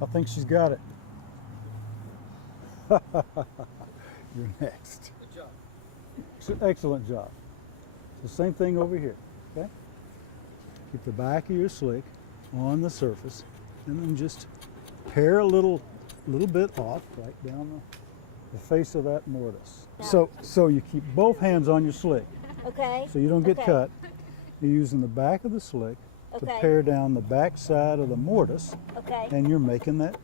I think she's got it. You're next. Good job. Excellent job. The same thing over here, okay? Keep the back of your slick on the surface and then just pare a little bit off right down the face of that mortise. Yeah. So you keep both hands on your slick Okay. so you don't get Okay. cut. You're using the back of the slick to Okay. pare down the back side of the mortise, Okay. and you're making that.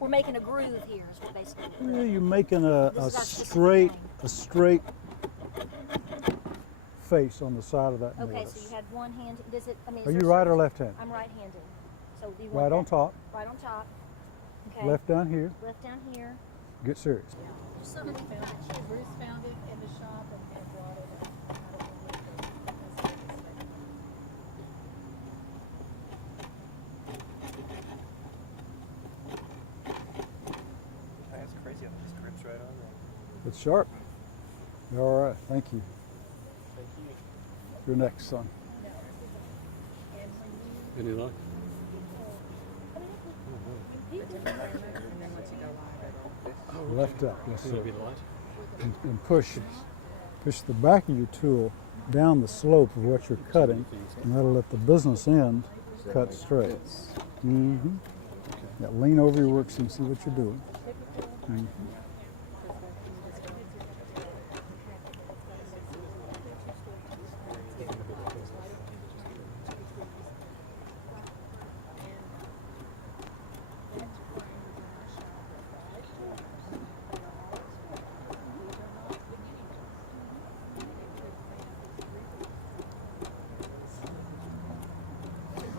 We're making a groove here is what basically we're Yeah, doing. you're making a This is our specific straight line. face on the side of that Okay, mortise. so you had one hand. Does it? I mean, is Are there you right or some- left hand? I'm right-handed. So do you want Right on that? top, Right on top. Okay. left down here. Left down here. Get serious. Somebody found it. Bruce found it in the shop and brought it out of the window. That's crazy how it just grips right on there. It's sharp. All right, thank you. Thank you. Your next son. Any luck? Left up, yes Gonna sir. be the light? And push the back of your tool down the slope of what you're cutting, and that'll let the business end cut straight. Mm-hmm. Yeah, lean over your works and see what you're doing. Mhm.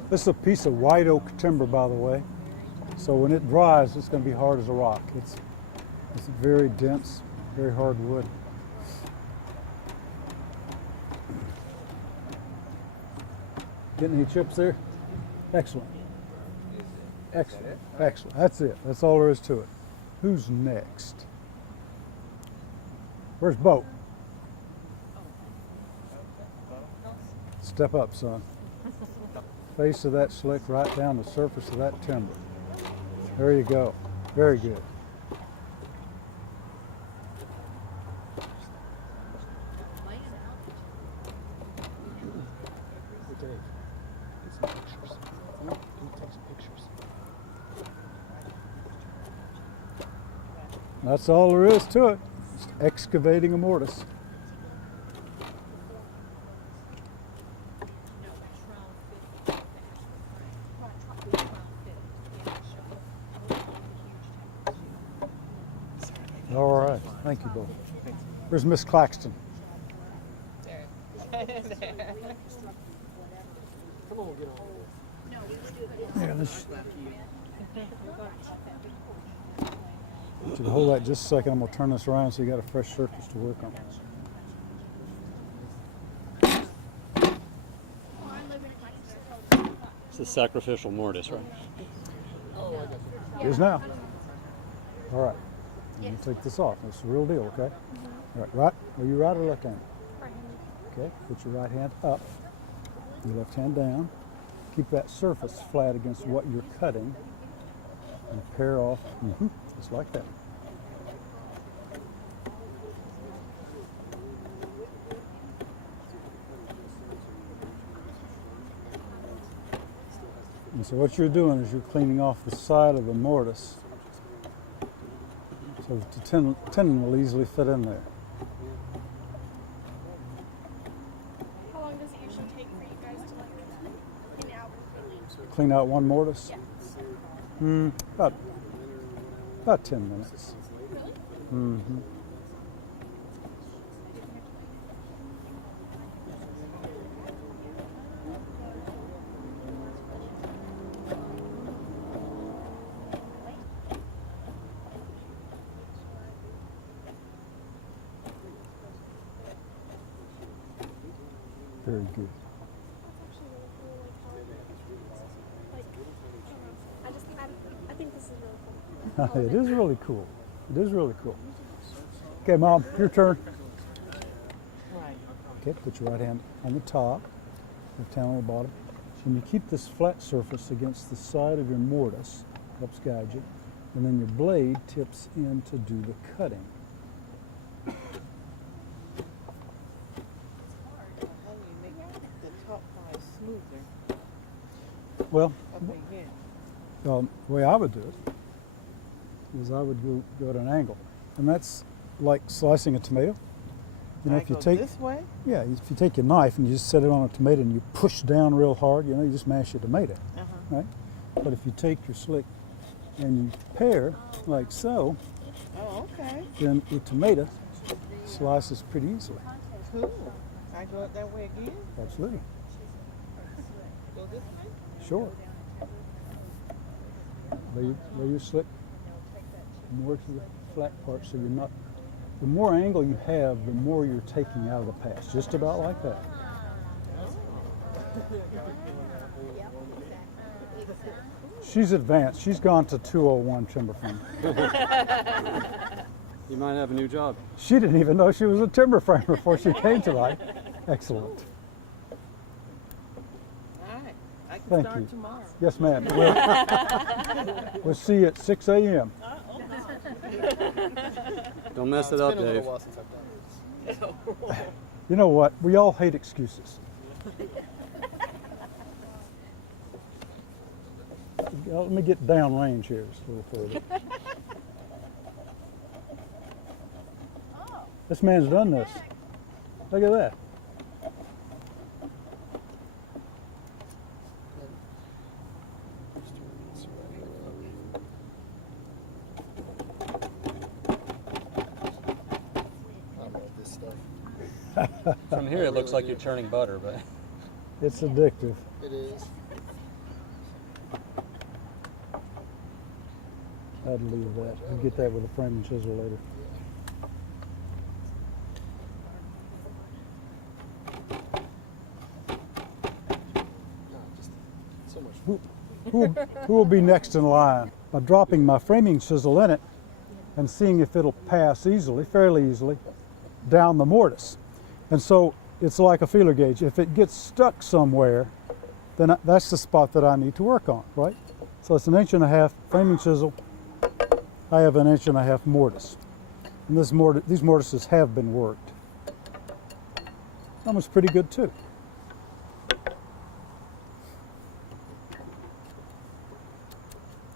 This is a piece of white oak timber, by the way. So when it dries, it's going to be hard as a rock. It's very dense, very hard wood. Getting any chips there? Excellent. Excellent. Excellent. That's it. That's all there is to it. Who's next? Where's Bo? Step up, son. Face of that slick right down the surface of that timber. There you go. Very good. Dave, get some pictures. Can you take some pictures? That's all there is to it. Just excavating a mortise. All right. Thank you, Bo. Where's Miss Claxton? Come on, we'll get on. Yeah, this. Should hold that just a second. I'm gonna turn this around so you got a fresh surface to work on. It's a sacrificial mortise, right? Here's now. All right. Let me take this off. It's the real deal, okay? All right. Right? Are you right or left handed? Okay. Put your right hand up. Your left hand down. Keep that surface flat against what you're cutting. And pare off. Just like that. And so what you're doing is you're cleaning off the side of the mortise so that the tenon will easily fit in there. How long does it usually take for you guys to clean out? Clean out one mortise? Yeah. About 10 minutes. Mm-hmm. Very good. I think this is really cool. It is really cool. It is really cool. Okay, Mom, your turn. Okay, put your right hand on the top, left hand on the bottom. When you keep this flat surface against the side of your mortise, helps guide you. And then your blade tips in to do the cutting. How do you make the top part smoother Well, up in here? the way I would do it is I would go at an angle. And that's like slicing a tomato. You know, I if you go take, this way? yeah, if you take your knife and you just set it on a tomato and you push down real hard, you know, you just mash your tomato, right? But if you take your slick and you pare like so, Oh, okay. then the tomato slices pretty easily. Cool. I go up that way again? Absolutely. Go this way? Sure. Lay your slick more to the flat part so you're not, the more angle you have, the more you're taking out of the pass. Just about like that. She's advanced. She's gone to 201 timber framing. You might have a new job. She didn't even know she was a timber framer before she came tonight. Excellent. All right. I can Thank start you. tomorrow. Yes, ma'am. We'll see you at 6 a.m. Don't mess it up, Dave. You know what? We all hate excuses. Let me get down range here just a little further. This man's done this. Look at that. From here, it looks like you're churning butter, but It's addictive. It is. I'd leave that. I'll get that with a frame and chisel later. So much. Who will be next in line? By dropping my framing chisel in it and seeing if it'll pass easily, fairly easily, down the mortise. And so it's like a feeler gauge. If it gets stuck somewhere, then that's the spot that I need to work on, right? So it's 1.5 inch framing chisel. I have 1.5 inch mortise. And these mortises have been worked. That one's pretty good too.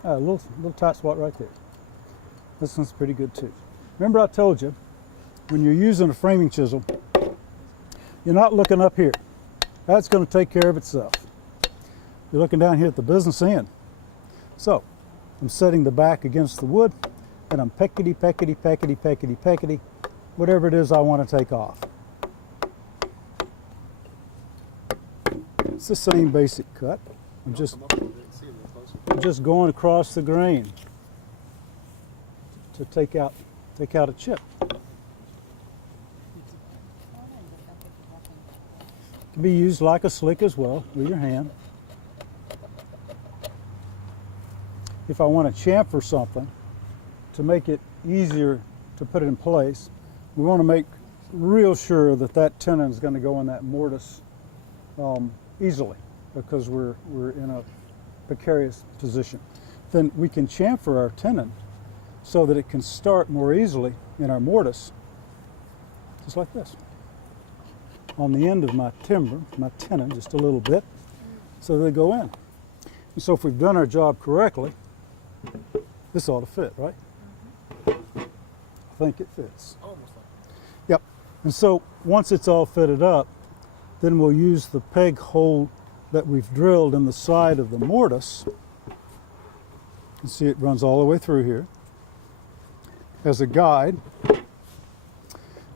A little tight spot right there. This one's pretty good too. Remember I told you, when you're using a framing chisel, you're not looking up here. That's going to take care of itself. You're looking down here at the business end. So, I'm setting the back against the wood, and I'm peckety, peckety, peckety, peckety, peckety, whatever it is I want to take off. It's the same basic cut. I'm just going across the grain to take out a chip. Can be used like a slick as well with your hand. If I want to chamfer something to make it easier to put it in place, we want to make real sure that that tenon is going to go in that mortise easily, because we're in a precarious position. Then we can chamfer our tenon so that it can start more easily in our mortise, just like this. On the end of my tenon, just a little bit, so they go in. And so if we've done our job correctly, this ought to fit, right? I think it fits. Almost like Yep. And so once it's all fitted up, then we'll use the peg hole that we've drilled in the side of the mortise. You see it runs all the way through here as a guide.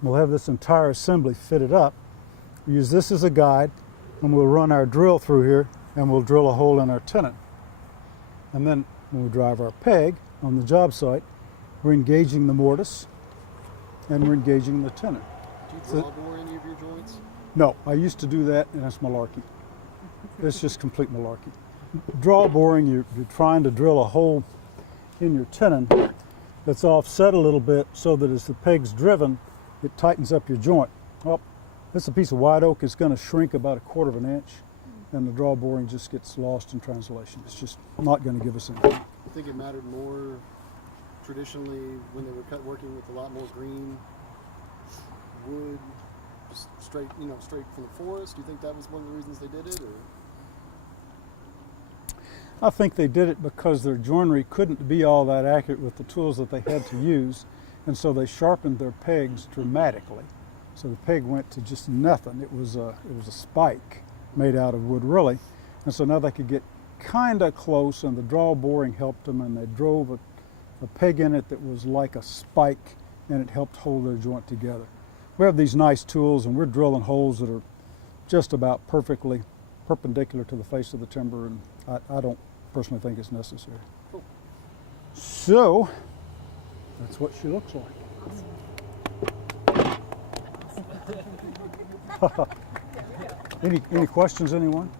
We'll have this entire assembly fitted up. We use this as a guide, and we'll run our drill through here, and we'll drill a hole in our tenon. And then when we drive our peg on the job site, we're engaging the mortise and we're engaging the tenon. Do you draw bore any of your joints? No, I used to do that, and that's malarkey. It's just complete malarkey. Draw boring, you're trying to drill a hole in your tenon that's offset a little bit so that as the peg's driven, it tightens up your joint. Well, this is a piece of white oak. It's going to shrink about 1/4 inch, and the draw boring just gets lost in translation. It's just not going to give us anything. You think it mattered more traditionally when they were working with a lot more green wood, just straight, straight from the forest? Do you think that was one of the reasons they did it, or? I think they did it because their joinery couldn't be all that accurate with the tools that they had to use, and so they sharpened their pegs dramatically. So the peg went to just nothing. It was a spike made out of wood, really, and so now they could get kind of close, and the draw boring helped them, and they drove a peg in it that was like a spike, and it helped hold their joint together. We have these nice tools, and we're drilling holes that are just about perfectly perpendicular to the face of the timber, and I don't personally think it's necessary. Cool. So that's what she looks like. Any questions, anyone?